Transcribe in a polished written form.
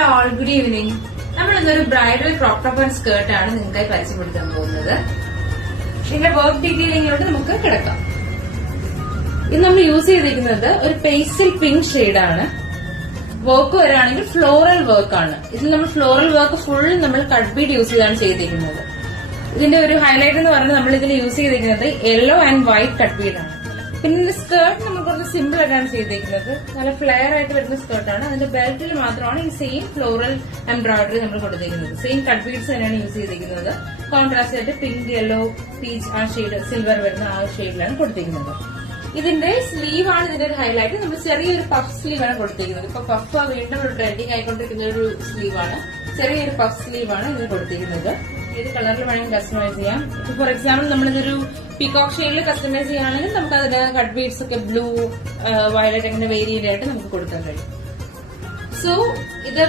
Hello all, good evening. നമ്മൾ ഇന്നൊരു bridal crop top and skirt ആണ് നിങ്ങൾക്കായി പരിചയപ്പെടുത്താൻ പോകുന്നത്. ഇതിന്റെ വർക്ക് ഡീറ്റെയിലിംഗിലോട്ട് നമുക്ക് കിടക്കാം. ഇത് നമ്മൾ യൂസ് ചെയ്തിരിക്കുന്നത് ഒരു പേസ്റ്റൽ പിങ്ക് ഷെയ്ഡാണ്. വർക്ക് വരാണെങ്കിൽ ഫ്ലോറൽ വർക്ക് ആണ്. ഇതിൽ നമ്മൾ ഫ്ലോറൽ വർക്ക് ഫുൾ നമ്മൾ കട്ട് ബീഡ് യൂസ് ചെയ്താണ് ചെയ്തിരിക്കുന്നത്. ഇതിന്റെ ഒരു ഹൈലൈറ്റ് എന്ന് പറഞ്ഞാൽ നമ്മൾ ഇതിൽ യൂസ് ചെയ്തിരിക്കുന്നത് യെല്ലോ ആൻഡ് വൈറ്റ് കട്ട് ബീഡാണ്. പിന്നെ സ്കേർട്ട് നമ്മൾ കുറച്ച് സിമ്പിൾ ആയിട്ടാണ് ചെയ്തിരിക്കുന്നത്. നല്ല ഫ്ലെയർ ആയിട്ട് വരുന്ന സ്കേർട്ടാണ്. അതിന്റെ ബെൽറ്റിൽ മാത്രമാണ് ഈ സെയിം ഫ്ലോറൽ എംബ്രോയിഡറി നമ്മൾ കൊടുത്തിരിക്കുന്നത്. സെയിം കട്ട് ബീഡ്സ് തന്നെയാണ് യൂസ് ചെയ്തിരിക്കുന്നത്. കോൺട്രാസ്റ്റ് ആയിട്ട് പിങ്ക്, യെല്ലോ, പീച്ച് ആ ഷെയ്ഡ്, സിൽവർ വരുന്ന ആ ഷെയ്ഡിലാണ് കൊടുത്തിരിക്കുന്നത്. ഇതിന്റെ സ്ലീവ് ആണ് ഇതിന്റെ ഒരു ഹൈലൈറ്റ്. നമ്മൾ ചെറിയൊരു പഫ് സ്ലീവ് ആണ് കൊടുത്തിരിക്കുന്നത്. ഇപ്പൊ പഫ് വീണ്ടും ഒരു ട്രെൻഡിങ് ആയിക്കൊണ്ടിരിക്കുന്ന ഒരു സ്ലീവാണ്. ചെറിയൊരു പഫ് സ്ലീവ് ആണ് ഇതിന് കൊടുത്തിരിക്കുന്നത്. ഏത് കളറിൽ വേണമെങ്കിൽ കസ്റ്റമൈസ് ചെയ്യാം. ഇപ്പൊ ഫോർ എക്സാമ്പിൾ നമ്മളിതൊരു പീകോക്ക് ഷെയ്ഡിൽ കസ്റ്റമൈസ് ചെയ്യുകയാണെങ്കിൽ നമുക്ക് അതിന്റെ കട്ട് ബീഡ്സ് ഒക്കെ ബ്ലൂ, വയലറ്റ് അങ്ങനെ വേരിയന്റ് ആയിട്ട് നമുക്ക് കൊടുക്കാൻ കഴിയും. സോ ഇത്